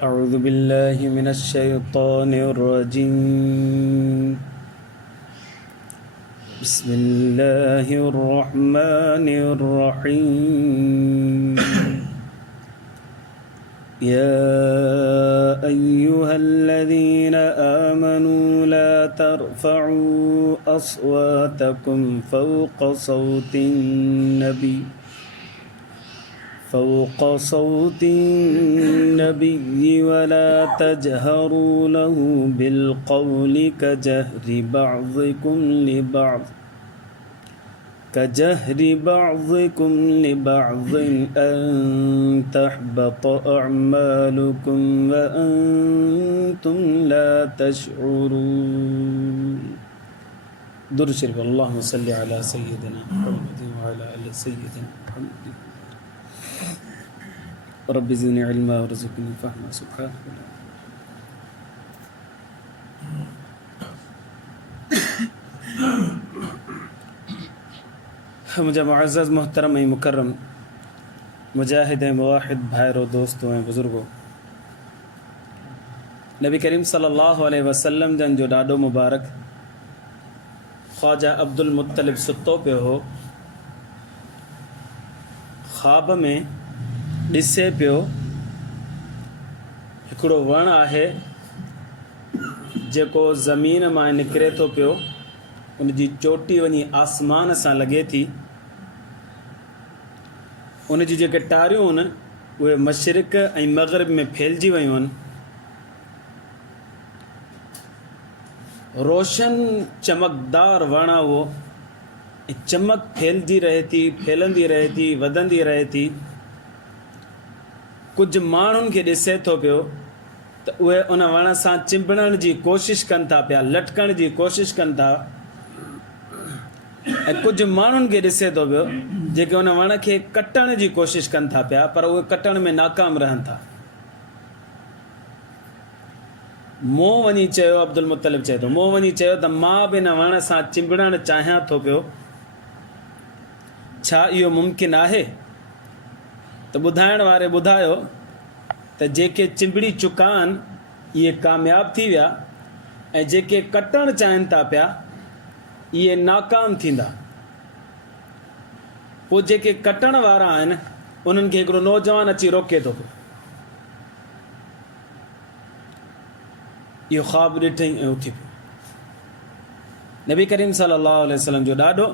أعوذ بالله من الشيطان الرجيم بسم الله الرحمن الرحيم يا أيها الذين آمنوا لا ترفعوا أصواتكم فوق صوت النبي ولا تجهروا له بالقول كجهر بعضكم لبعض أن تحبط أعمالكم وأنتم لا تشعرون. درود شريف. اللهم صل على سيدنا محمد وعلى آل سيدنا محمد. رب زدني علما ورزقني فهما. سبحانك मुझे मुअज़्ज़ज़ मोहतरम ऐं मुकर्रम मुजाहिद ऐं मुवाहिद भाइरो दोस्तों ऐं बुज़ुर्गो, नबी करीम सल्लल्लाहु अलैहि वसल्लम जन जो ॾाढो मुबारक ख्वाजा अब्दुल मुत्तलिब सुतो पियो हो। ख़्वाब में ॾिसे पियो हिकिड़ो वण आहे जेको ज़मीन मां निकिरे थो पियो, उनजी चोटी वञी आसमान सां लॻे थी। उनजी जेके टारियूं आहिनि उहे मशरिक़ ऐं मग़रिब में फैलिजी वियूं आहिनि। रोशन चमकदार वण आहे उहो, ऐं चमक फैलंदी रहे थी, वधंदी रहे थी। कुझु माण्हुनि खे ॾिसे थो पियो त उहे उन वण सां चिंबड़ण जी कोशिशि कनि था पिया, लटकण जी कोशिशि कनि था, ऐं कुझु माण्हुनि खे ॾिसे थो पियो जेके उन वण खे कटण जी कोशिशि कनि था पिया, पर उहे कटण में नाकाम रहनि था। मूं वञी चयो, अब्दुल मुत्तलिब चए थो, मूं वञी चयो त मां बि हिन वण सां चिंबड़णु चाहियां थो पियो, छा इहो मुमकिन आहे? त ॿुधाइण वारे ॿुधायो त जेके चिंबड़ी चुका आहिनि इहे कामयाब थी विया, ऐं जेके कटणु चाहिनि था पिया इहे नाकाम थींदा। पोइ जेके कटण वारा आहिनि उन्हनि खे हिकिड़ो नौजवान अची रोके थो पियो। इहो ख़्वाब ॾिठईं ऐं उथी पियो। नबी करीम सल्लल्लाहु अलैहि वसल्लम जो ॾाढो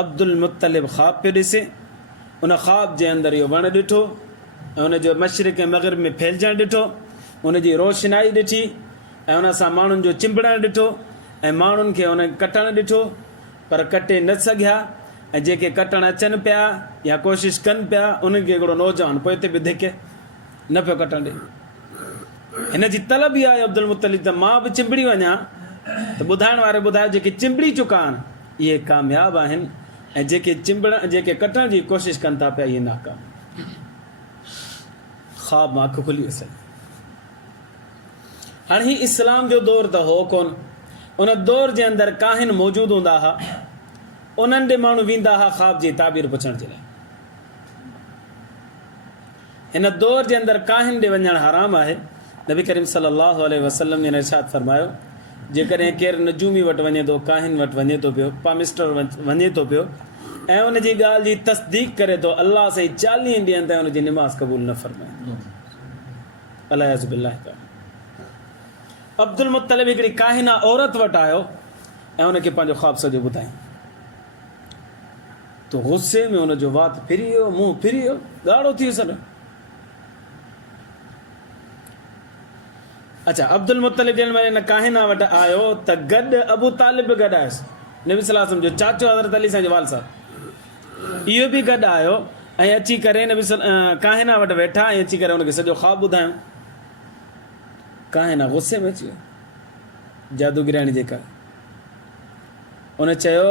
अब्दुल मुत्तलिब ख़्वाब पियो ॾिसे। उन ख़्वाब जे अंदरि इहो वण ॾिठो ऐं उनजो मशरिक़ ऐं मग़रिब में फैलिजणु ॾिठो, उनजी रोशनाई ॾिठी, ऐं उन सां माण्हुनि जो चिंबड़णु ॾिठो, ऐं माण्हुनि खे उन कटणु ॾिठो पर कटे न सघिया, ऐं जेके कटणु अचनि पिया या कोशिशि कनि पिया उन्हनि खे हिकिड़ो नौजवान पोइ हिते बि धिके न पियो कटणु ॾे। हिन जी तलब इहा आहे अब्दुल मुत्तलिब त मां बि चिंबड़ी वञा, त ॿुधाइण वारे ॿुधायो जेके चिंबड़ी चुका आहिनि इहे कामयाब आहिनि, ऐं जेके कटण जी कोशिशि कनि था पिया इहे नाकाम। ख़्वाब मां अखि खुली वसि। हाणे ही इस्लाम जो दौर त हो कोन, उन दौर जे अंदरि काहिन मौजूदु हूंदा हुआ, उन्हनि ॾे माण्हू वेंदा हुआ ख़्वाब जी ताबीर पुछण जे लाइ। हिन दौर जे अंदरि काहिन ॾे वञणु हराम आहे। नबी करीम सल्लल्लाहु अलैहि वसल्लम ने इरशाद फरमायो, जेकॾहिं केरु नजूमी वटि वञे थो, काहिन वटि वञे थो पियो, पामिस्टर वञे थो पियो, ऐं उनजी ॻाल्हि जी तस्दीक करे थो, अल्लाह साईं 40 ॾींहंनि ताईं उनजी निमाज़ क़बूल न फरमाए। अलियाज़ु बिल्लाह। अब्दुल मुत्तलिब हिकिड़ी काहिना औरत वटि आयो ऐं उनखे पंहिंजो ख़्वाब सॼो ॿुधाई। तो गुस्से में उनजो वात फिरी वियो, मुंहुं फिरी वियो, ॻाढ़ो थी वियो सॼो। अच्छा, अब्दुल मुत्तलिब जंहिं महिल हिन काहिना वटि आयो त गॾु अबू तालिब बि गॾु आयुसि, नबी सल्लल्लाहु अलैहि वसल्लम जो चाचो हज़रत अली साईं जो वाल साहब, इहो बि गॾु आयो ऐं अची करे नबी काहिना वटि वेठा ऐं अची करे हुनखे सॼो ख़्वाब ॿुधायो। काहिना गुस्से में अची वियो, जादूगिराणी जेका। उन चयो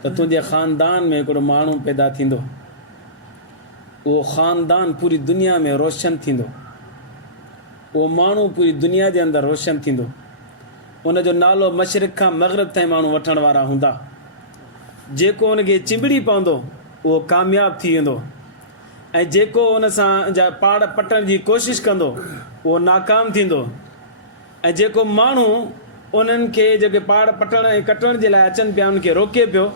त तुंहिंजे ख़ानदान में हिकिड़ो माण्हू पैदा थींदो, उहो ख़ानदान पूरी दुनिया में रोशन थींदो, उहो माण्हू पूरी दुनिया जे अंदरि रोशन थींदो, उनजो नालो मशरिक़ खां मग़रिब ताईं माण्हू वठण वारा हूंदा। जेको उनखे चिंबड़ी पवंदो उहो कामयाब थी वेंदो, ऐं जेको उन सां जा पाड़ पटण जी कोशिशि कंदो उहो नाकाम थींदो ऐं जेको माण्हू उन्हनि खे जेके पाड़ पटण ऐं कटण जे लाइ अचनि पिया उनखे रोके पियो,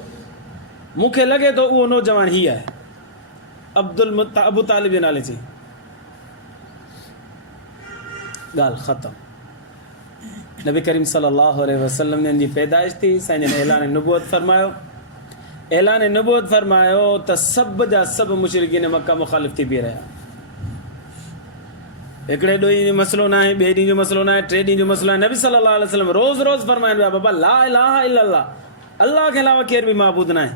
मूंखे लॻे थो उहो नौजवान हीअ आहे, अबू तालिब जे नाले जी। ॻाल्हि ख़तमु। नबी करीम सल्लल्लाहु अलैहि वसल्लम जन जी पैदाइश थी, साईं जन ऐलान नबूवत फरमायो। ऐलान नबूवत फरमायो त सभु जा सभु मुशरिकीन मक्का मुखालिफ़ थी बीह रहिया। हिकिड़े ॾोही जो मसइलो न आहे, ॿिए ॾींहं जो मसइलो न आहे, टे ॾींहं जो मसइलो आहे। नबी सल्लल्लाहु अलैहि वसल्लम रोज़ रोज़ फरमाइनि पिया, बाबा ला इलाहा इल्लल्लाह, अल्लाह के अलावा केर बि माबूद न आहे,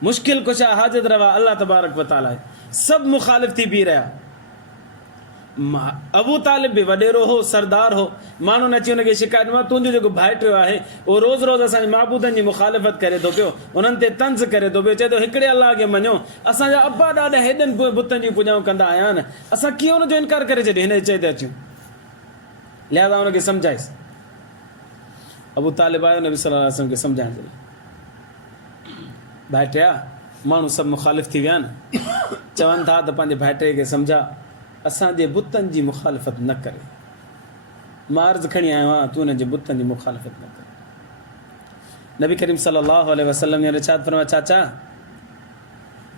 मुश्किल कुशा हाजत रवा अल्लाह तबारक व तआला आहे। सभु मुखालिफ़ थी बीह रहिया। अबू तालिब बि वॾेरो हो, सरदार हो। माण्हू न अची हुनखे शिकायत मां, तुंहिंजो जेको भाइटियो आहे उहो रोज़ रोज़ असांजे माबूदनि जी मुखालिफ़त करे थो पियो, उन्हनि ते तंज़ करे थो पियो, चए थो हिकिड़े अलाह खे मञो, असांजा अब्बा ॾाढा हेॾनि बुतनि जी पूॼाऊं कंदा आया आहिनि, असां कीअं हुनजो इनकार करे छॾियो, हिन चए ते अचूं, लिहाज़ा हुनखे सम्झाइसि। अबू तालिब आयो नबी सल्लल्लाहु अलैहि वसल्लम खे सम्झाइण जे लाइ, भाइटिया माण्हू सभु मुखालिफ़ थी विया आहिनि, चवनि था त पंहिंजे भाइटे खे सम्झा, असांजे बुतनि जी मुखालिफ़त न करे, मां अर्ज़ु खणी आयो आहियां, तूं हुनजे बुतनि जी मुखालिफ़त न करे। नबी करीम सल्लल्लाहु अलैहि वसल्लम ने इरशाद फरमाया, चाचा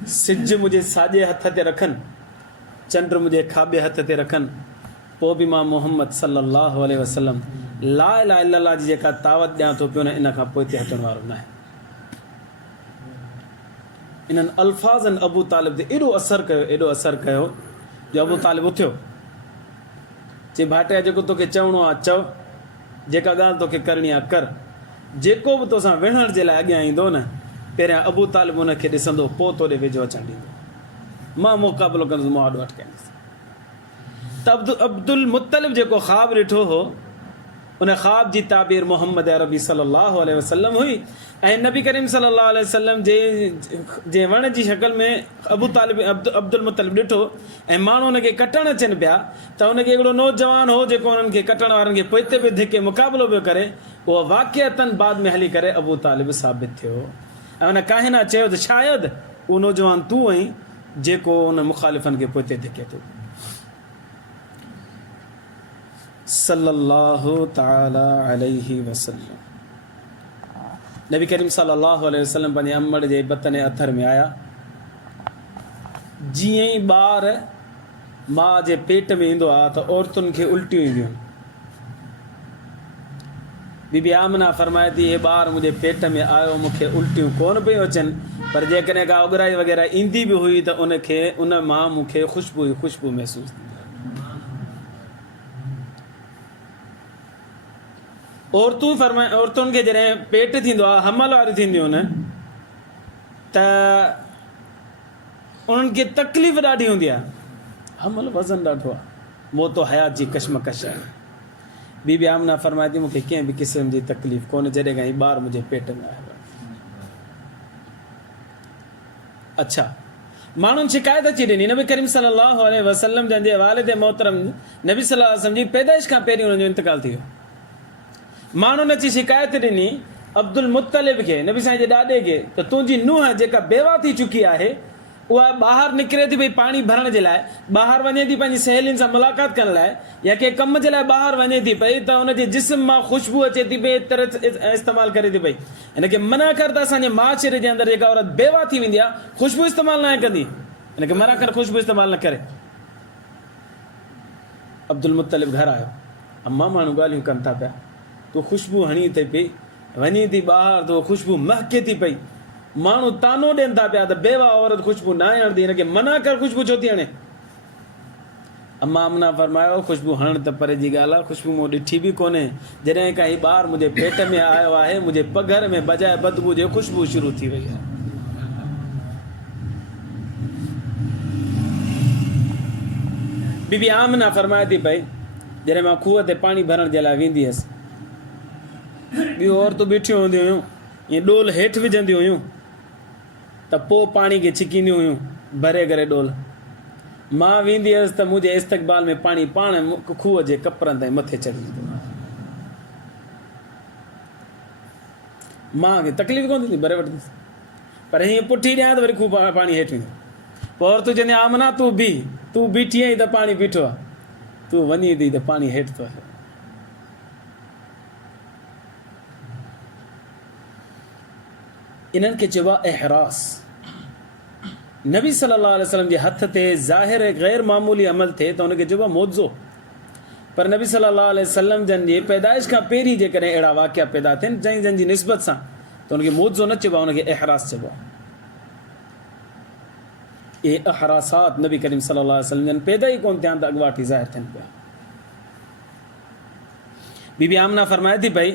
सिज मुंहिंजे साॼे हथ ते रखनि, चंड मुंहिंजे खाॿे हथ ते रखनि, पोइ बि मां मोहम्मद सल्लल्लाहु अलैहि वसल्लम ला इलाहा इल्लल्लाह जी जेका दावत ॾियां थो पियो न, इन खां पोइ ते हटण वारो न आहे। इन्हनि अल्फाज़नि अबू तालिब ते एॾो असरु कयो जो अबू तालिब उथियो, चई भाइटिया जेको तोखे चवणो आहे चओ, जेका ॻाल्हि तोखे करणी आहे कर, जेको बि तोसां विढ़ण जे लाइ अॻियां ईंदो न, पहिरियां अबू तालिब हुनखे ॾिसंदो, पोइ तोॾे वेझो अचणु ॾींदो, मां मुक़ाबिलो कंदुसि, मां आॾो अटकाईंदुसि। त अब्दुल मुत्तलिब जेको ख़्वाबु ॾिठो हो, उन ख़्वाब जी ताबीर मोहम्मद अरबी सल्लल्लाहु अलैहि वसल्लम हुई। ऐं नबी करीम सल्लल्लाहु अलैहि वसल्लम जे वण जी शक्ल में अबू तालिब अब्दुल मुत्तलिब ॾिठो ऐं माण्हू हुनखे कटणु अचनि पिया, त हुनखे हिकिड़ो नौजवान हो जेको हुननि खे कटण वारनि खे पोइते पियो धिके, मुक़ाबिलो पियो करे, उहो वाक़िअतन बाद में हली करे अबू तालिब साबित थियो। ऐं हुन काहिना चयो त शायदि उहो नौजवान तूं आहीं जेको हुन मुखालिफ़नि खे पोइते धिके थो। सल्लल्लाहु ताला अलैहि वसल्लम। नबी करीम सल्लल्लाहु अलैहि वसल्लम पंहिंजे अमड़ जे बतन अथर में आया। जीअं ई ॿार माउ जे पेट में ईंदो आहे त औरतुनि खे उल्टियूं ईंदियूं आहिनि। बीबी आमना फरमाए थी, हे ॿार मुंहिंजे पेट में आयो, मूंखे उल्टियूं कोन पियूं अचनि, पर जेकॾहिं का उगराई वग़ैरह ईंदी बि हुई त उन मां मूंखे ख़ुशबू महसूसु थी। औरतुनि खे जॾहिं पेट थींदो आहे, हमल वारियूं थींदियूं आहिनि, त उन्हनि खे तकलीफ़ ॾाढी हूंदी आहे, हमल वज़न ॾाढो आहे, मौत हयात जी कशमकश आहे। बीबी आमना फरमाए थी, मूंखे कंहिं बि क़िस्म जी तकलीफ़ कोन्हे जॾहिं खां ॿार मुंहिंजे पेट में आयो। अच्छा, माण्हुनि शिकायत अची ॾिनी नबी करीम सल्लल्लाहु अलैहि वसल्लम जंहिंजे वालिद मोहतरम नबी सल्लल्लाहु अलैहि वसल्लम जी पैदाइश खां पहिरीं हुनजो इंतकाल थी वियो। माण्हुनि अची शिकायत ॾिनी अब्दुल मुत्तलिब खे, नबी साईं जे ॾाॾे खे, त तुंहिंजी नुंहुं जेका बेवा थी चुकी आहे, उहा ॿाहिरि निकिरे थी पई पाणी भरण जे लाइ, ॿाहिरि वञे थी पंहिंजी सहेलियुनि सां मुलाक़ात करण लाइ, या कंहिं कम जे लाइ ॿाहिरि वञे थी पई, त हुनजे जिस्म मां ख़ुशबू अचे थी पई, तरह इस्तेमालु करे थी पई। हिनखे मना कर त असांजे माशरे जे अंदरि जेका औरत बेवा थी वेंदी आहे, ख़ुशबू इस्तेमालु न कंदी, हिनखे मना कर ख़ुशबू इस्तेमालु न करे। अब्दुल मुत्तलिब घर आयो, अम्मा माण्हू ॻाल्हियूं कनि था पिया, तूं ख़ुशबू हणी थी पई, वञी थी ॿाहिरि त ख़ुशबू महके थी पई, माण्हू तानो ॾियनि था पिया त बेवा औरत ख़ुशबू न हणंदी, हिनखे मना कर ख़ुशबू छो थी हणे। अम्मा आमना फरमायो, ख़ुशबू हणण त परे जी ॻाल्हि आहे, ख़ुशबू मूं ॾिठी बि कोन्हे, जॾहिं खां हीउ ॿारु मुंहिंजे पेट में आयो आहे, मुंहिंजे पघर में बजाए बदबू जे ख़ुशबू शुरू थी वई आहे। बीबी आमना फरमाए थी पई, जॾहिं मां खूह ते पाणी भरण जे लाइ वेंदी हुअसि, ॿियूं औरतूं बीठियूं हूंदियूं हुयूं, ईअं डोल हेठि विझंदियूं हुयूं, त पोइ पाणी खे छिकींदियूं हुयूं भरे करे डोल। मां वेंदी हुअसि त मुंहिंजे इस्तक़बाल में पाणी पाण खूह जे कपरनि ताईं मथे चढ़ी वेंदो। मां खे तकलीफ़ कोन थींदी, भरे वठंदुसि, पर हीअं पुठी ॾियां त वरी खूह पाणी हेठि वेंदो। पोइ तूं चवंदी आमना तूं बीठी आहीं त पाणी बीठो आहे, तूं वञी थी त पाणी हेठि थो हले। इन्हनि खे चइबो आहे एहरास। नबी सल्लल्लाहु अलैहि वसल्लम जे हथ ते ज़ाहिर गैर मामूली अमल थिए त हुनखे चइबो आहे मौज़ो। पर नबी सल्लल्लाहु अलैहि वसल्लम जन जे पैदाइश खां पहिरीं जेकॾहिं अहिड़ा वाक़िया पैदा थियनि जंहिंजी निस्बत सां, त हुनखे मौज़ो न चइबो आहे, हुनखे एहरास चइबो आहे। इहे अहरासात नबी करीम सल्लल्लाहु अलैहि वसल्लम जन पैदा ई कोन थिया त अॻुवाट ई ज़ाहिर थियनि पिया। बीबी आमना फरमाए थी पई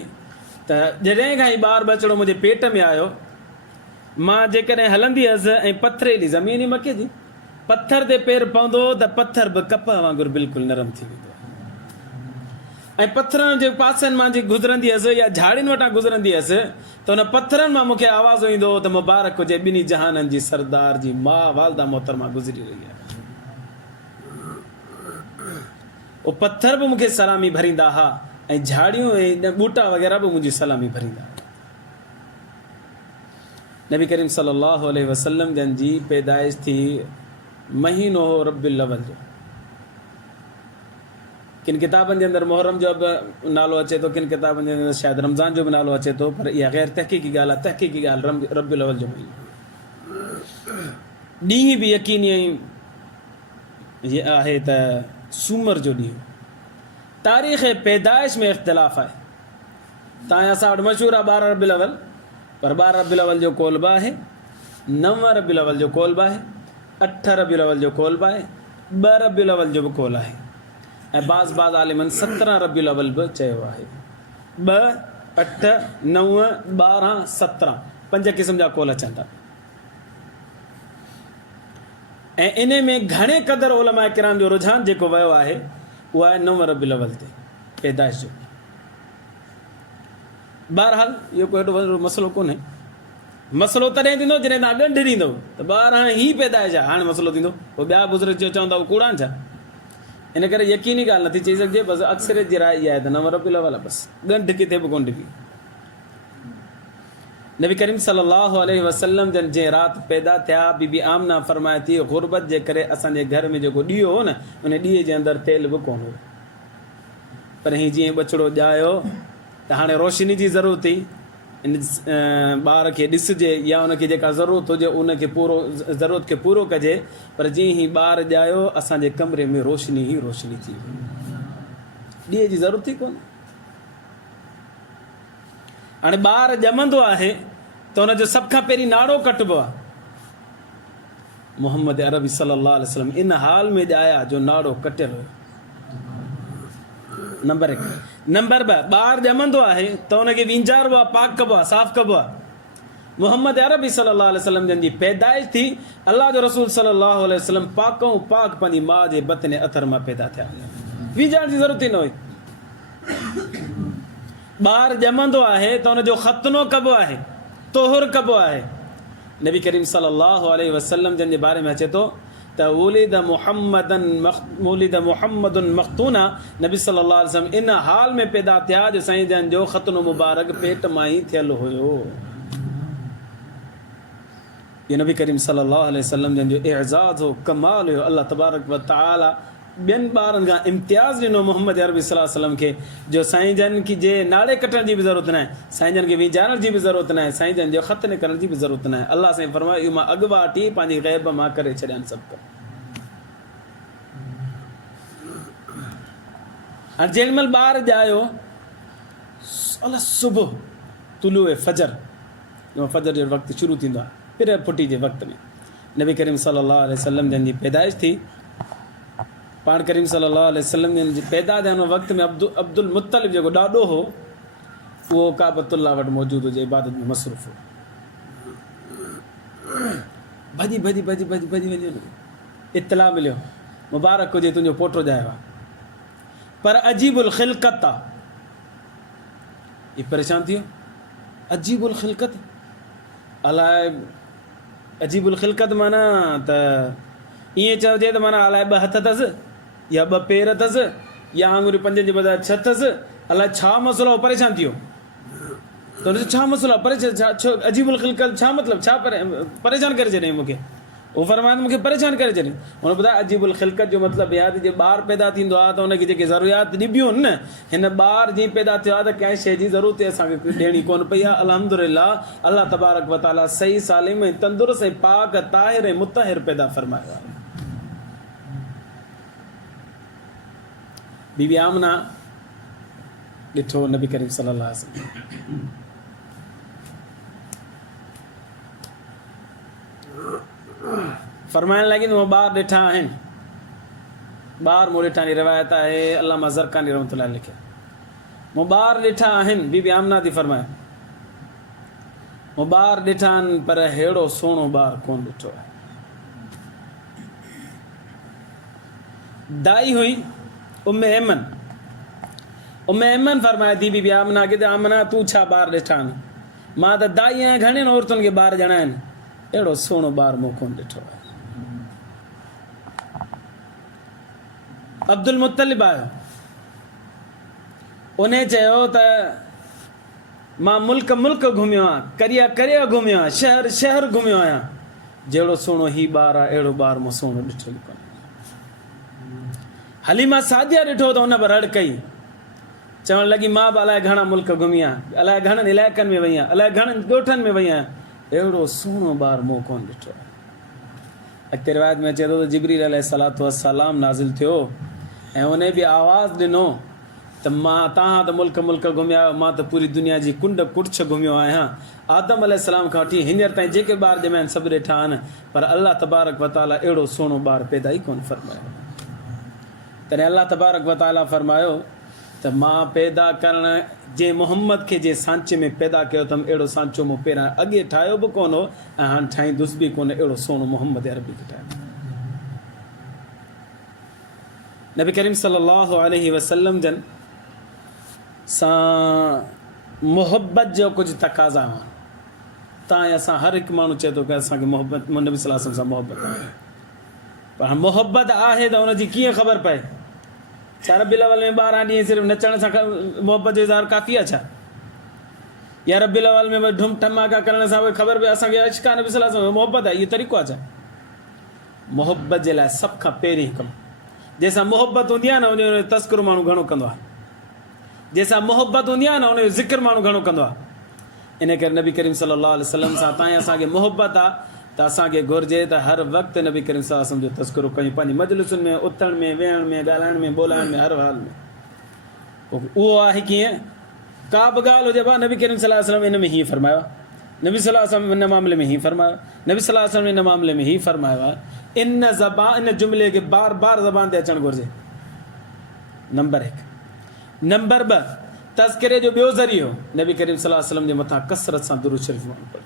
त जॾहिं खां ई ॿार बचड़ो मुंहिंजे पेट में आयो, मां जेकॾहिं हलंदी हुअसि ऐं पथरेली ज़मीन ई मके जी पथर ते पेर पवंदो त पथर बि कप वांगुरु बिल्कुलु नरम थी वेंदो, ऐं पथरनि जे पासनि मां जे गुज़रंदी हुअसि या झाड़ियुनि वटां गुज़रंदी हुअसि त हुन पथरनि मां मूंखे आवाज़ ईंदो त मुबारक हुजे ॿिन्ही जहाननि जी सरदार जी मां वालदा मोहतरमा गुज़री रही आहे। उहो पथर बि मूंखे सलामी भरींदा हुआ ऐं झाड़ियूं ऐं ॿूटा वग़ैरह बि मुंहिंजी सलामी भरींदा। नबी करीम सल्लल्लाहु अलैहि वसल्लम जन जी पैदाइश थी महीनो हो रब्बिल अव्वल जो। किन किताबनि जे अंदरि मुहर्रम जो बि नालो अचे थो, किन किताबनि जे अंदरि शायदि रमज़ान जो बि नालो अचे थो, पर इहा गैर तहक़ीक़ी ॻाल्हि आहे। तहक़ीक़ी ॻाल्हि रब्बिल अव्वल जो महीनो। ॾींहुं बि यकीनी इहे आहे त सूमर जो ॾींहुं। तारीख़ पैदाइश में इख़्तिलाफ़ आहे। तव्हां असां वटि मशहूरु आहे 12 रब्बिल अव्वल, पर 12 रब्बिल अव्वल जो कौल बि आहे, 9 रब्बिल अव्वल जो कौल बि आहे, 8 रब्बिल अव्वल जो कौल बि आहे, 2 रब्बिल अव्वल जो बि कौल आहे, ऐं बाज़ आलिमनि 17 रब्बिल अव्वल बि चयो आहे। 2, 8, 9, 12, 17 5 क़िस्म जा कौल अचनि था। ऐं इन में घणे क़दुरु उलमा किराम जो रुझान जेको वियो आहे उहो आहे 9 रब्बिल अव्वल ते पैदाइश जो। बहरहाल इहो कोई एॾो वॾो मसइलो कोन्हे। मसइलो तॾहिं थींदो जॾहिं तव्हां ॻंढ ॾींदव त ॿार हाणे ही पैदाइश आहे, हाणे मसइलो थींदो। पोइ ॿिया बुज़ुर्ग जो चवंदा उहो कूड़ा छा? इन करे यकीनी ॻाल्हि नथी चई सघिजे। बसि अक्सरियत जी राय इहा आहे त 9 रब्बिल अव्वल आहे, बसि ॻंढ किथे बि कोन ॾिबी। नबी करीम सल्लल्लाहु अलैहि वसल्लम जन जंहिं राति पैदा थिया, बीबी आमना फरमाए थी गुरबत जे करे असांजे घर में जेको ॾीओ हो न, उन ॾीए जे अंदरि तेल बि कोन हो। पर हीअं जीअं बचिड़ो ॼायो त हाणे रोशनी जी ज़रूरत हुई, इन ॿार खे ॾिसजे या उनखे जेका ज़रूरत हुजे उनखे ज़रूरत खे पूरो कजे। पर जीअं ई ॿार ॼायो असांजे कमरे में रोशनी ई रोशनी थी वई, ॾीए जी ज़रूरत ई कोन्हे। हाणे ॿार ॼमंदो आहे त हुनजो सभ खां पहिरीं नाड़ो कटिबो आहे। मोहम्मद अरबी सल्लल्लाहु अलैहि वसल्लम इन हाल में ॼाया जो नाड़ो कटियल हुयो। नंबर 1। नंबर 2, ॿार ॼमंदो आहे त हुनखे विंजारबो आहे, पाक कबो आहे, साफ़ कबो आहे। मोहम्मद अरबी सल्लल्लाहु अलैहि वसल्लम जन जी पैदाइश थी, अल्लाह जो रसूल सल्लल्लाहु अलैहि वसल्लम पाकों पाक पंहिंजी माउ जे बतन अथर मां पैदा थिया। विंजारण जी ज़रूरत ई न हुई। ॿार ॼमंदो आहे त हुनजो ख़तनो कबो आहे, तोहर कबो आहे। नबी करीम सल्लल्लाहु अलैहि वसल्लम जन जे बारे में अचे थो त वुलिद मुहम्मदुन मख्तूना, नबी सल्लल्लाहु अलैहि वसल्लम इन हाल में पैदा थिया जो साईं जन जो ख़तनो मुबारक पेट मां ई थियल हुयो। ये नबी करीम सल्लल्लाहु अलैहि वसल्लम जन जो एज़ाज़ हो, कमाल हुयो। अल्लाह तबारक व तआला ॿियनि ॿारनि खां इम्तियाज़ ॾिनो मोहम्मद अरबी सल्लल्लाहु अलैहि वसल्लम खे, जो साईं जन की जे नाड़े कटण जी बि ज़रूरत न आहे, साईं जन खे विंजारण जी बि ज़रूरत न आहे, साईं जन जो ख़त निकिरण जी बि ज़रूरत न आहे। अल्लाह साईं फरमायो इहो मां अॻुवाट ई पंहिंजी ग़ैब मां करे छॾियनि सभु कमु। हाणे जेॾीमहिल ॿार ॼायो अलाह सुबुह तुलूए फजर, फजर जो वक़्तु शुरू थींदो आहे, पिर फुटी जे वक़्त में नबी करीम सल्लल्लाहु अलैहि वसल्लम जन जी पैदाइश थी। पाण करीम सल्लल्लाहु अलैहि वसल्लम जन जी पैदा थियण वक़्त में अब्दुल मुत्तलिब जेको ॾाॾो हो उहो काबतुल्लाह वटि मौजूदु हुजे, इबादत में मसरूफ़ हो। भॼी वञे इत्तला मिलियो मुबारक हुजे तुंहिंजो पोटो ॼायो आहे, पर अजीबुल ख़िलक़त आहे। हीउ परेशान थी वियो, अजीबुल ख़िलक़त अलाए, अजीबुल ख़िलक़त माना त ईअं चइजे त माना अलाए 2 हथ अथसि या 2 पेर अथसि या आङुरियूं 5 जे बदिरां 6 अथसि, अलाए छा मसइलो आहे, परेशान थी वियो। त हुनजो छा मसइलो आहे, छा अजीबुल ख़िलक़त छा मतिलबु, छा परेशान करे छॾियईं मूंखे। वो फरमाइनि मूंखे परेशान करे छॾियो। हुन ॿुधायो अजीबुल ख़िलक़त जो मतिलबु इहा आहे, जे ॿार पैदा थींदो आहे त हुनखे जेके ज़रूरियात ॾिबियूं आहिनि न, हिन ॿार जीअं पैदा थियो आहे त कंहिं शइ जी ज़रूरत असांखे ॾियणी कोन पई आहे। अल्हम्दुलिल्लाह अल्लाह तबारक व तआला सही सालिम ऐं तंदुरुस्त ऐं पाक ताहिर ऐं मुतहिर पैदा फरमायो आहे। बीबी आमना ॾिठो नबी करीम सल्लल्लाहु अलैहि वसल्लम, फरमाइण लॻी मूं ॿार ॾिठा आहिनि, ॿार मूं ॾिठा, रिवायत आहे अल्लामा ज़रकानी रहमतुल्लाह लिखिया, मूं ॿार ॾिठा आहिनि। बीबी आमना थी फरमाए मूं ॿार ॾिठा आहिनि पर अहिड़ो सुहिणो ॿार कोन ॾिठो आहे। दाई हुई उम्मे ऐमन फरमाए थी बीबी आमना खे, आमना तूं छा ॿार ॾिठा आहिनि? मां त दाई आहियां, घणनि औरतुनि खे ॿार ॼणा आहिनि, अहिड़ो सुहिणो ॿार मूं कोन ॾिठो आहे। अब्दुल मुत्तलिब आयो, उन चयो त मां मुल्क घुमियो आहियां, करिया घुमियो आहियां, शहर घुमियो आहियां, जहिड़ो सुहिणो हीउ ॿार आहे अहिड़ो ॿार मूं सुहिणो ॾिठो कोन्हे। हलीमा सादिया ॾिठो त हुन बि रड़ कई, चवणु लॻी मां बि अलाए घणा मुल्क घुमी आहियां, अलाए घणनि इलाइक़नि में वई आहियां, अलाए घणनि ॻोठनि में वई आहियां, अहिड़ो सुहिणो ॿार मूं कोन ॾिठो आहे। अॻिते रिवायत में चए थो त जिब्रील अलैहिस्सलातु वस्सलाम नाज़िल थियो ऐं उन बि आवाज़ ॾिनो त मां तव्हां त मुल्क घुमिया आहियो, मां त पूरी दुनिया जी कुंड कुड़छ घुमियो आहियां। आदम अलैहिस्सलाम खां वठी हींअर ताईं जेके ॿार ॼमिया आहिनि सभु ॾिठा आहिनि, पर अल्लाह तबारक व तआला अहिड़ो सुहिणो ॿार पैदा ई कोन फरमायो। तॾहिं अल्लाह तबारक व तआला फरमायो त मां पैदा करण जे मोहम्मद खे जे सांचे में पैदा कयो अथमि, अहिड़ो सांचो मूं पहिरां अॻे ठाहियो बि कोन हो ऐं हाणे ठाहींदुसि बि कोन, अहिड़ो सुहिणो मोहम्मद अरबी खे ठाहियो। नबी करीम सल्लल्लाहु अलैहि वसल्लम जन सां मोहब्बत जो कुझु तक़ाज़ा हुआ। तव्हां असां हर हिकु माण्हू चए थो की असांखे मोहब्बत नबी सल्लल्लाहु अलैहि वसल्लम सां मोहब्बत आहे, पर मोहब्बत आहे त हुनजी कीअं ख़बर पए? छा रबी अव्वल में 12 ॾींहं सिर्फ़ु नचण सां मोहब्बत जो इज़हार काफ़ी आहे छा? या रबी अव्वल में ढुम ठमाका करण सां ख़बर पए असांखे इश्क़ आहे नबी सल्लल्लाहु अलैहि वसल्लम मोहब्बत आहे? इहो तरीक़ो आहे छा? मोहब्बत जे लाइ सभ खां पहिरीं कमु, जंहिंसां मोहब्बत हूंदी आहे न उन जो तस्करो माण्हू घणो कंदो आहे, जंहिंसां मोहब्बत हूंदी आहे न उनजो ज़िक्र माण्हू घणो कंदो आहे। इन करे नबी करीम सल्लल्लाहु अलैहि वसल्लम सां तव्हां असांखे मोहब्बत आहे त असांखे घुरिजे त हर वक़्तु नबी करीम सल्लल्लाहु अलैहि वसल्लम जो तस्करो कयूं, पंहिंजी मजलिसुनि में, उथण में, वेहण में, ॻाल्हाइण में, ॿोलाइण में, हर हाल में। उहो आहे कीअं? का बि ॻाल्हि हुजे बा नबी करीम सल्लल्लाहु अलैहि वसल्लम इन में हीअं फरमायो, नबी सल्लल्लाहु अलैहि वसल्लम इन मामले में हीअं फरमायो, नबी सल्लल्लाहु अलैहि वसल्लम इन मामले में हीअं फरमायो आहे। इन जुमिले खे बार बार ज़बान ते अचणु घुरिजे। नंबर 1। नंबर 2, तज़किरे जो ॿियो ज़रियो नबी करीम सल्लल्लाहु अलैहि वसल्लम जे मथां कसरत सां दुरूद शरीफ़ माण्हू पढ़े।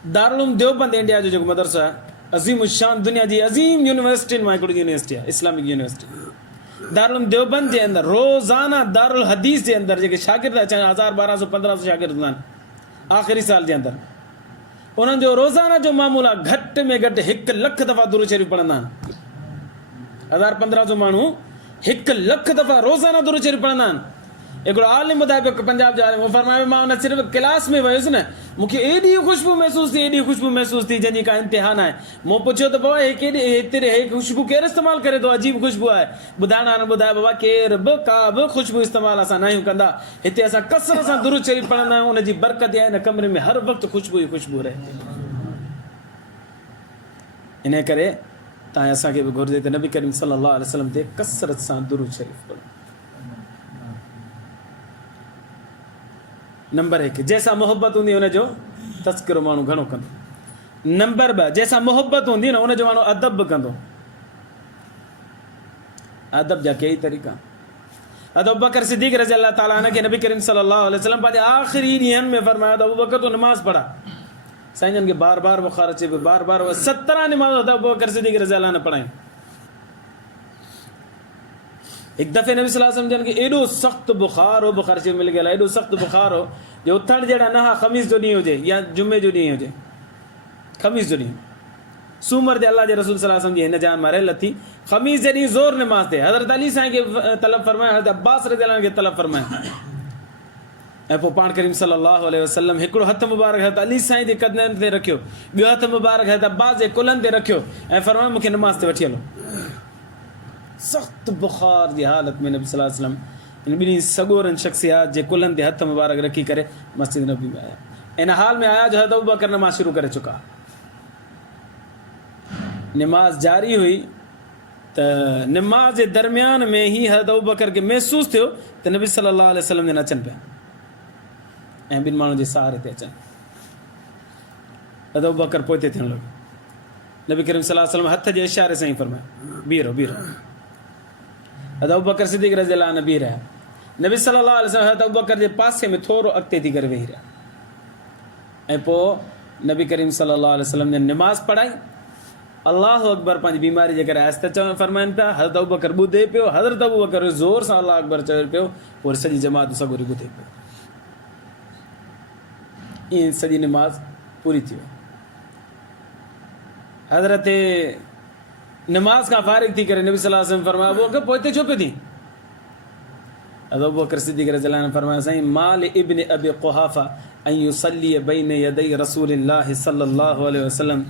दारुल उलूम देवबंद इंडिया जो जेको मदरसो आहे, अज़ीम शान दुनिया जी अज़ीम यूनिवर्सिटियुनि मां हिकिड़ी यूनिवर्सिटी आहे, इस्लामिक यूनिवर्सिटी। दारुल उलूम देवबंद जे अंदरि रोज़ाना दारुल हदीस जे अंदरि जेके शागिर्द अचनि, 1000 1200 1500 शागिर्द हूंदा आहिनि आख़िरी साल जे अंदरि, उन्हनि जो रोज़ाना जो मामूल आहे घटि में घटि 1 लख दफ़ा दुरूद शरीफ़ पढ़ंदा आहिनि। 1000 1500 माण्हू 1 लख दफ़ा रोज़ाना दुरूद शरीफ़ पढ़ंदा आहिनि। हिकिड़ो आलिम ॿुधाए पियो, पंजाब जो आलिम, फरमायो मां हुन सिर्फ़ु क्लास में वियुसि न, मूंखे एॾी ख़ुशबू महसूस थी जंहिंजी का इम्तिहान आहे। मूं पुछियो त बाबा हे ख़ुशबू केरु इस्तेमालु करे थो? अजीब ख़ुशबू आहे। ॿुधाइणा न ॿुधाए बाबा केर बि का बि ख़ुशबू इस्तेमालु असां न आहियूं कंदा, हिते असां कसरत सां दुरूद शरीफ़ पढ़ंदा आहियूं, उनजी बरकत आहे हिन कमरे में हर वक़्तु ख़ुशबू ई ख़ुशबू रहे। इन करे तव्हां असांखे बि घुरिजे त नबी करीम सल्लल्लाहु अलैहि वसल्लम ते कसरत सां दुरूद शरीफ़ पढ़ो। नंबर 1, जैसा मोहब्बत हूंदी हुनजो तस्करो माण्हू घणो कंदो। नंबर 2, जैसा मोहब्बत हूंदी न हुनजो माण्हू अदब बि कंदो। अदब जा कई तरीक़ा। अबू बकर सिद्दीक़ रज़ी अल्लाह ताला अन्हु खे नबी करीम सल्लल्लाहु अलैहि वसल्लम पंहिंजे आख़िरी ॾींहंनि में फरमायो त अबू बकर तूं नमाज़ पढ़ा। साईं जन खे बार बार बुखार अचे पियो, बार बार 17 नमाज़ अबू बकर सिद्दीक़ रज़ी अल्लाह ने पढ़ाई। एक दफ़े नबी सल्लल्लाहु अलैहि वसल्लम खे एॾो सख़्तु बुखार हो, बुखार शरीफ़ में लिखियल आहे, एॾो सख़्तु बुखार हो जो उथण जहिड़ा न हा। ख़मीस जो ॾींहुं हुजे या जुमे जो ॾींहुं हुजे, ख़मीस जो ॾींहुं, सूमर ते अल्लाह जे रसूल सल्लल्लाहु अलैहि वसल्लम जी हिन जान मां रहियल थी। ख़मीस जे ॾींहुं ज़ोर नमाज़ ते हज़रत अली साईं खे तलब फरमाया, हज़रत अब्बास रज़ी अल्लाह खे तलब फरमाया ऐं पोइ पाण करीम सल्लल्लाहु अलैहि वसल्लम हिकिड़ो हथ मुबारक हथ अली साईं जे कदमनि ते रखियो, ॿियो हथ मुबारक हथ अब्बास जे कुलनि ते रखियो ऐं फरमायो मूंखे नमाज़ ते वठी हलो। सख़्तु बुख़ार जी हालत में नबी सल्लल्लाहु अलैहि वसल्लम इन ॿिन्ही सॻोरनि शख़्सियात जे कुलनि ते हथ मुबारक रखी करे मस्जिद नबी में आया। इन हाल में आया जो हज़रत अबू बकर नमाज़ शुरू करे चुका। नमाज जारी हुई त नमाज जे दरमियान में ही हज़रत अबू बकर खे महसूस थियो त नबी सल्लल्लाहु अलैहि वसल्लम जन अचनि पिया ऐं ॿिनि माण्हुनि जे सहारे ते अचनि। हज़रत अबू बकर पोइ थियणु लॻो। नबी करीम सल्लल्लाहु अलैहि वसल्लम हथ जे इशारे सां ई फरमायो बीह रहो, बीह रहो। हज़रत अबू बकर सिद्दीक़ रज़ियल्लाहु अन्हु बीह रहिया। नबी सल्लल्लाहु अलैहि वसल्लम हज़रत अबू बकर जे पासे में थोरो अॻिते थी करे वेही रहिया ऐं पोइ नबी करीम सल्लल्लाहु अलैहि वसल्लम जन नमाज़ पढ़ाई। अल्लाह अकबर पंहिंजी बीमारी जे करे आहिस्ते चवनि फरमाइनि पिया। हज़रत अबू बकर ॿुधे पियो, हज़रत अबू बकर ज़ोर सां अल्लाह अकबर चवे पियो, पोइ सॼी जमात सॻोरी ॿुधे पियो। ईअं सॼी नमाज़ पूरी थी वई। हज़रत नमाज खां फारिग थी करे नबी सल्लल्लाहु अलैहि वसल्लम फरमाया अबू बकर पोइ हिते छो पियो थी? हज़रत अबू बकर सिद्दीक़ रज़ियल्लाहु अन्हु फरमाया साईं माल इब्न अबी कुहाफ़ा अन युसल्ली बैन यदै रसूलिल्लाह सल्लल्लाहु अलैहि वसल्लम।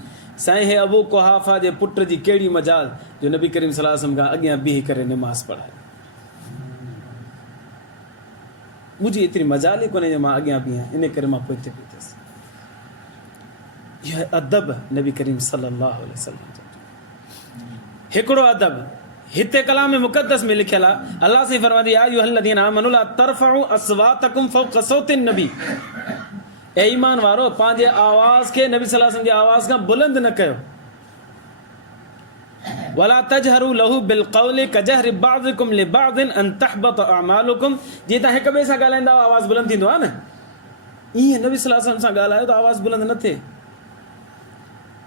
साईं हे अबू कुहाफ़ा जे पुट जी कहिड़ी मजाल जो नबी करीम सल्लल्लाहु अलैहि वसल्लम खां अॻियां बीह करे नमाज़ पढ़ाए। मुंहिंजी एतिरी मजाल ई कोन्हे जो मां अॻियां बीहां, इन करे मां पोइ हिते बीठुसि। इहा अदब नबी करीम सल्लल्लाहु अलैहि वसल्लम जो हिकिड़ो अदब हिते कलाम मुक़द्दस में लिखियल आहे। अल्लाह से फरमादी या अय्युहल्लज़ीना आमनू ला तरफ़उ अस्वातकुम फ़ौक़ सौतिन नबी। ए ईमान वारो पंहिंजे आवाज़ खे नबी सल्लल्लाहु अलैहि वसल्लम जी आवाज़ खां बुलंद न कयो। वला तजहरू लहू बिलक़ौलि कजहरि बाज़िकुम लिबाज़िन अन तहबत अअमालुकुम। जीअं तव्हां हिक ॿिए सां ॻाल्हाईंदा आवाज़ बुलंद थींदो आहे न, ईअं नबी सल्लल्लाहु अलैहि वसल्लम सां ॻाल्हायो त आवाज़ बुलंद न थिए,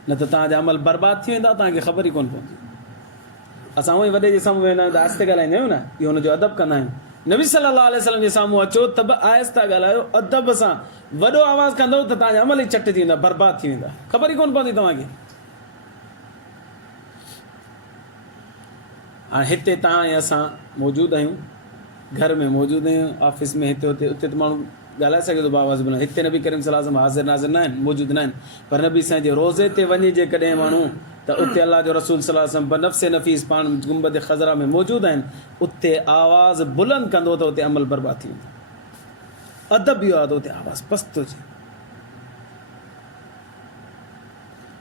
न त तव्हांजा अमल बर्बाद थी वेंदा, तव्हांखे ख़बर ई कोन पवंदी। असां उहो ई वॾे जे साम्हूं वेंदा आहियूं त आहिस्ते ॻाल्हाईंदा आहियूं न, इहो हुनजो अदब कंदा आहियूं। नबी सल्लल्लाहु अलैहि वसल्लम जे साम्हूं अचो त बि आहिस्ता ॻाल्हायो, अदब सां। वॾो आवाज़ कंदव त तव्हांजा अमल ई चट थी वेंदा, बर्बाद थी वेंदा, ख़बर ई कोन पवंदी तव्हांखे। हाणे हिते तव्हां ऐं असां मौजूदु आहियूं, घर में मौजूदु आहियूं, ऑफिस में हिते हुते, उते त माण्हू ॻाल्हाए सघे थो आवाज़ बुलंद। हिते नबी करीम सल्लल्लाहु अलैहि वसल्लम हाज़िर नाज़िर न आहिनि, मौजूदु न आहिनि, पर नबी साईं जे रोज़े ते वञे जेकॾहिं माण्हू त उते अल्लाह जो रसूल सल्लल्लाहु अलैहि वसल्लम बनफ़्से नफ़ीस पाण गुंबद ख़ज़रा में मौजूदु आहिनि, उते आवाज़ बुलंद कंदो त उते अमल बर्बाद थी वेंदो। अदब इहो आहे त उते आवाज़ पस्त हुजे।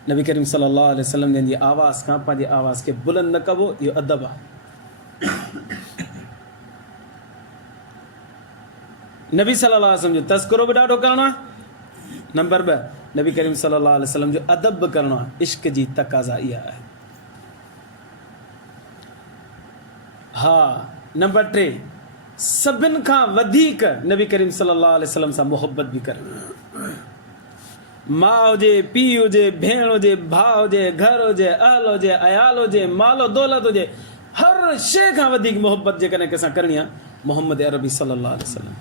नबी करीम सल्लल्लाहु अलैहि वसल्लम जी आवाज़ खां पंहिंजी आवाज़ खे बुलंद न कबो, इहो अदब आहे। नबी सल्लल्लाहु अलैहि वसल्लम जो तज़किरो बि ॾाढो करिणो आहे। नंबर 2 नबी करीम सल्लल्लाहु अलैहि वसल्लम जो अदब बि करिणो आहे। इश्क जी तक़ाज़ा इहा आहे। हा, नंबर 3 सभिनि खां वधीक नबी करीम सल्लल्लाहु अलैहि वसल्लम सां मुहबत बि करणी। माउ हुजे, पीउ हुजे, भेण हुजे, भाउ हुजे, घर हुजे, अहल हुजे, अयाल हुजे, मालो दौलत हुजे, हर शइ खां वधीक मुहबत जेकॾहिं कंहिंसां करणी आहे मोहम्मद अरबी सल्लल्लाहु अलैहि वसल्लम।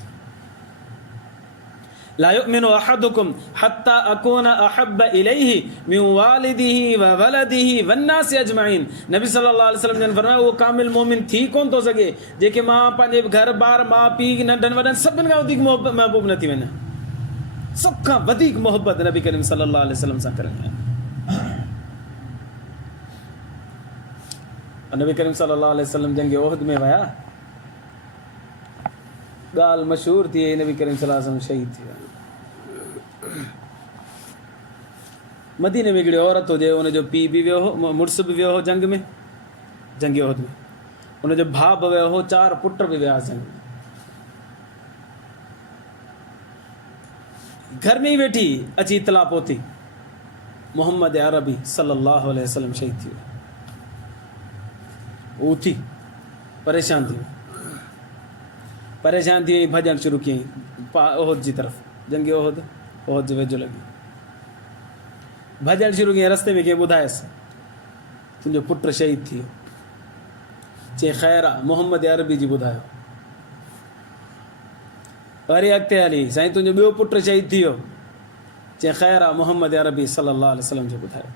ला युमिनु अहदुकुम हत्ता अकूना अहब्ब इलैहि मिन वालिदिही व वलदिही वन्नासि अजमईन। नबी सल्लल्लाहु अलैहि वसल्लम जन फरमायो उहो कामिल मोमिन थी कोन थो सघे जेके मां पंहिंजे घर बार, माउ पीउ, नंढनि वॾनि सभिनि खां वधीक महबूब न थी वञे। सभ खां वधीक मोहबत नबी करीम सल्लल्लाहु अलैहि वसल्लम सां करणी आहे। नबी करीम सल्लल्लाहु अलैहि वसल्लम जंग ओहद में विया, ॻाल्हि मशहूर थी वई, नबी करीम सल्लल्लाहु अलैहि वसल्लम शहीद थी विया। मदीने में हिकिड़ी औरत हुजे, हुनजो पीउ बि वियो हो, मुड़ुस बि वियो हो जंग में, जंग ओहद में, हुनजो भाउ बि वियो हो, 4 पुट बि विया जंग में। घर में ही वेठी अची इतला पहुती मोहम्मद अरबी सल्लल्लाहु अलैहि वसल्लम शहीद थी वियो। उथी परेशान थी वई, भॼणु शुरू कयईं ओहद जी तरफ़, जंग ओहद जे वेझो लॻी भॼणु शुरू कयईं। रस्ते में कंहिं ॿुधायसि तुंहिंजो पुटु शहीद थी वियो। चई ख़ैर आहे, मोहम्मद अरबी जी ॿुधायो। वरी अॻिते हली, साईं तुंहिंजो ॿियो पुटु शहीद थी वियो। चई ख़ैर आहे, मोहम्मद अरबी सल्लल्लाहु अलैहि वसल्लम जो ॿुधायो।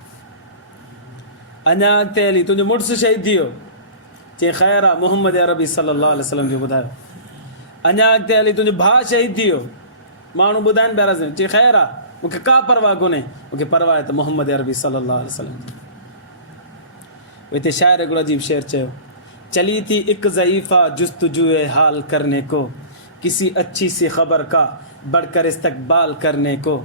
अञा अॻिते हली, तुंहिंजो मुड़ुसु शहीद थी वियो। चई ख़ैर आहे, मोहम्मद अरबी सल्लल्लाहु अलैहि वसल्लम जो ॿुधायो। अञा अॻिते हली, तुंहिंजो भाउ शहीद थी वियो। माण्हू ॿुधाइनि पिया रज़ चई ख़ैरु आहे मूंखे का परवाह कोन्हे मूंखे परवाह आहे त मोहम्मद अरबी सल्लल्लाहु अलैहि वसल्लम जी। हिते शाइर हिकिड़ो अजीब शेर चयो चली थी एक ज़ईफ़ा जुस्तजुए हाल करने को किसी अच्छी सी खबर का बढ़कर इस्तकबाल करने को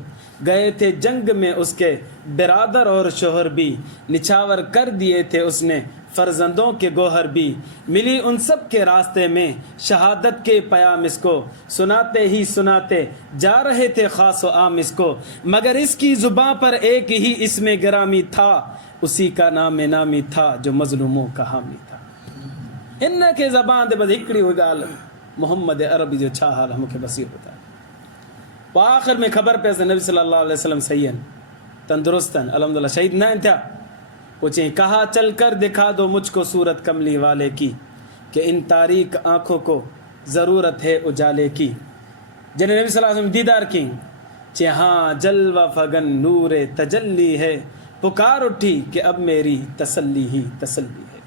गए थे जंग में उसके बिरादर और शोहर भी निछावर कर दिए थे उसने फर्जंदों के गोहर भी मिली उन सब के रास्ते में शहादत के पयाम इसको सुनाते ही सुनाते जा रहे थे खास आम इसको मगर इसकी जुबां पर एक ही इसमें गिरामी था उसी का नाम नामी था जो मजलूमों का हामी था। इन के ज़बान ते बस हिकिड़ी हुई ॻाल्हि मोहम्मद अरबी जो छा हाल मूंखे बस इहो ॿुधाए। पोइ आख़िर में ख़बर पइसि नबी सल्लल्लाहु अलैहि वसल्लम सही आहिनि तंदुरुस्त आहिनि अल्हम्दुलिल्लाह शहीद न आहिनि थिया। वो चई कहा चल कर दिखा दो मुझको सूरत कमली वाले की कि इन तारीक आँखों को ज़रूरत है उजाले की। जैसे नबी सल्लल्लाहु अलैहि वसल्लम दीदार की चे हाँ जलवा फगन नूरे तजल्ली है पुकार उठी कि अब मेरी तसल्ली ही तसल्ली है।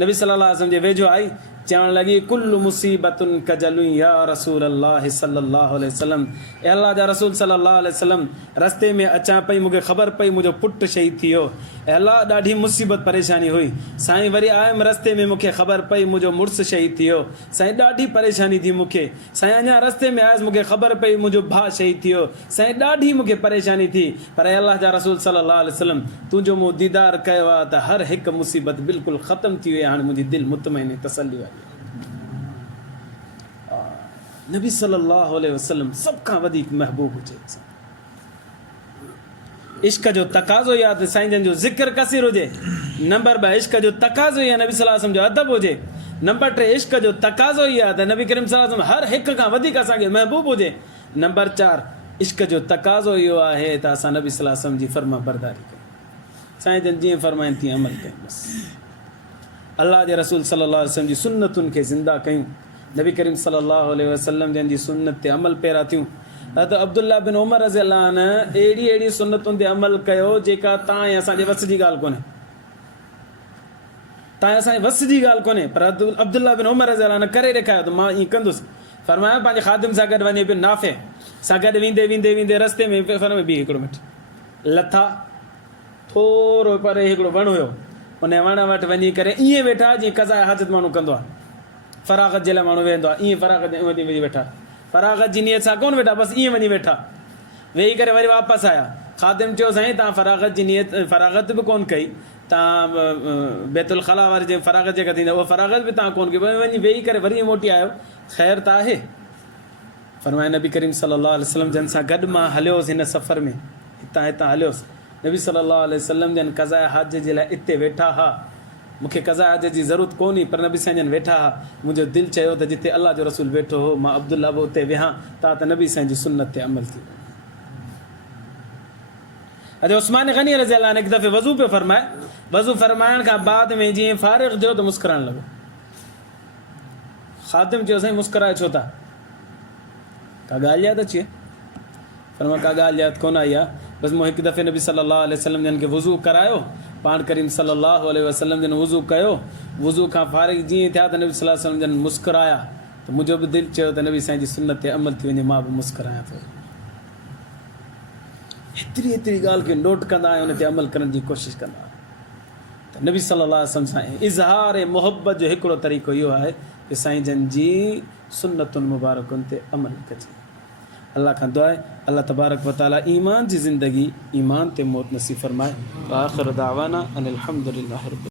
नबी सल्लल्लाहु अलैहि वसल्लम जे वेझो आई चवण लगी कुल्लु मुसीबतुन कजलु या रसूल अल्लाह सल्लल्लाहु अलैहि वसल्लम ए अल्लाह जा रसूल सल्लल्लाहु अलैहि वसल्लम रस्ते में अचां पई मूंखे ख़बर पई मुंहिंजो पुटु शहीद थी वियो ए अल्लाह ॾाढी मुसीबत परेशानी हुई साईं वरी आयुमि रस्ते में मूंखे ख़बर पई मुंहिंजो मुड़ुसु शहीद थी वियो साईं ॾाढी परेशानी थी मूंखे साईं अञा रस्ते में आयुसि मूंखे ख़बर पई मुंहिंजो भाउ शहीद थी वियो साईं ॾाढी मूंखे परेशानी थी पर ए अल्लाह जा रसूल सल्लल्लाहु अलैहि वसल्लम तुंहिंजो मूं दीदार कयो आहे त हर हिकु मुसीबत बिल्कुलु ख़तमु थी वई हाणे मुंहिंजी दिलि मुतमइन तसल्ली वारी नबी सल्लल्लाहु अलैहि वसल्लम सब खां वधीक महबूब हुजे। इश्क जो तकाज़ो यादि साईं जन जो ज़िक्र कसीर हुजे। नंबर 2 इश्क जो तकाज़ो या नबी सल्लल्लाहु अलैहि वसल्लम जो अदब हुजे। नंबर 3 इश्क जो तकाज़ो इहा त नबी करीम सल्लल्लाहु अलैहि वसल्लम हर हिक खां वधीक असांखे महबूब हुजे। नंबर 4 इश्क जो तकाज़ो इहो आहे त असां नबी सल्लल्लाहु अलैहि वसल्लम जी फर्मा बरदारी कयूं साईं जन जीअं फरमाइनि तीअं अमल कयूं बस अल्लाह जे रसूल सल्लल्लाहु अलैहि वसल्लम जी सुन्नतुनि खे ज़िंदा कयूं नबी करीम सल्लल्लाहु अलैहि वसल्लम जन जी सुन्नत ते अमल पैरा थियूं। त अब्दुल्ला बिन उमर रज़ी अल्लाह अन अहिड़ी सुन्नतुनि ते अमल कयो जेका तव्हां ऐं असांजे वस जी ॻाल्हि कोन्हे तव्हां असांजे वस जी ॻाल्हि कोन्हे पर अब्दुल्ला बिन उमर रज़ी अल्लाह अन करे ॾेखारियो त मां ईअं कंदुसि। फरमाया पंहिंजे ख़ादिम सां गॾु वञे पियो नाफ़े सां गॾु वेंदे वेंदे वेंदे रस्ते में फरमाए बीह हिकिड़ो मिंट लथा थोरो परे हिकिड़ो वणु हुयो उन वण वटि वञी करे ईअं वेठा जीअं क़ज़ा हाजत माण्हू कंदो आहे फरागत जे लाइ माण्हू वेंदो आहे ईअं फरागत वञी वेठा फरागत जी नियत सां कोन वेठा बसि ईअं वञी वेठा वेही करे वरी वापसि आया ख़ादिम चयो साईं तव्हां फरागत जी नियत फरागत बि कोन कई तव्हां बैतुल ख़ला वारी जे फरागत जेका थींदी उहा फरागत बि तव्हां कोन कई वञी वेही करे वरी मोटी आयो ख़ैर त आहे। फरमाए नबी करीम सल्लल्लाहु अलैहि वसल्लम जन सां गॾु मां हलियोसि हिन सफ़र में हितां हलियोसि नबी सल्लल्लाहु अलैहि वसल्लम जन क़ज़ा हज जे लाइ हिते वेठा हा मूंखे क़ज़ा हज जी ज़रूरत कोन्हे पर नबी साईं जन वेठा हा मुंहिंजो दिलि चयो त जिते अल्लाह जो रसूल वेठो हो मां अब्दुल्ला बि उते विहां त नबी साईं जी सुन्नत ते अमल थी अॼु उस्मान गनी रज़ी अल्लाह हिकु दफ़े वज़ू पियो फरमाए वज़ू फरमाइण खां बाद में जीअं फारिग़ थियो त मुस्कुराइण लॻो ख़ादिम चयो साईं मुस्कुराए छो था का ॻाल्हि यादि अचे फरमा का ॻाल्हि यादि कोन आई आहे बसि मूं हिकु दफ़े नबी सल्लल्लाहु अलैहि वसल्लम जन खे वज़ू करायो पाण करीम सल्लल्लाहु अलैहि वसल्लम जन वज़ू कयो वज़ू खां फारिग़ जीअं थिया त नबी सल्लल्लाहु अलैहि वसल्लम जन मुस्कुराया त मुंहिंजो बि दिलि चयो त नबी साईं जी सुन्नत ते अमल थी वञे मां बि मुस्कुरायां थो। हेतिरी ॻाल्हि खे नोट कंदा आहियूं उन ते अमल करण जी कोशिशि कंदा आहियूं त नबी सल्लल्लाहु अलैहि वसल्लम सां इज़हार मोहब्बत जो हिकिड़ो तरीक़ो इहो आहे कि साईं जन जी सुन्नतुनि मुबारकुनि ते अमल कजे। अल्लाह खां दुआ आहे अल्लाह तबारक व तआला ईमान जी ज़िंदगी ईमान ते मौत नसीब फरमाए। आख़िर दावाना अनिल हम्दुलिल्लाहि रब्बिल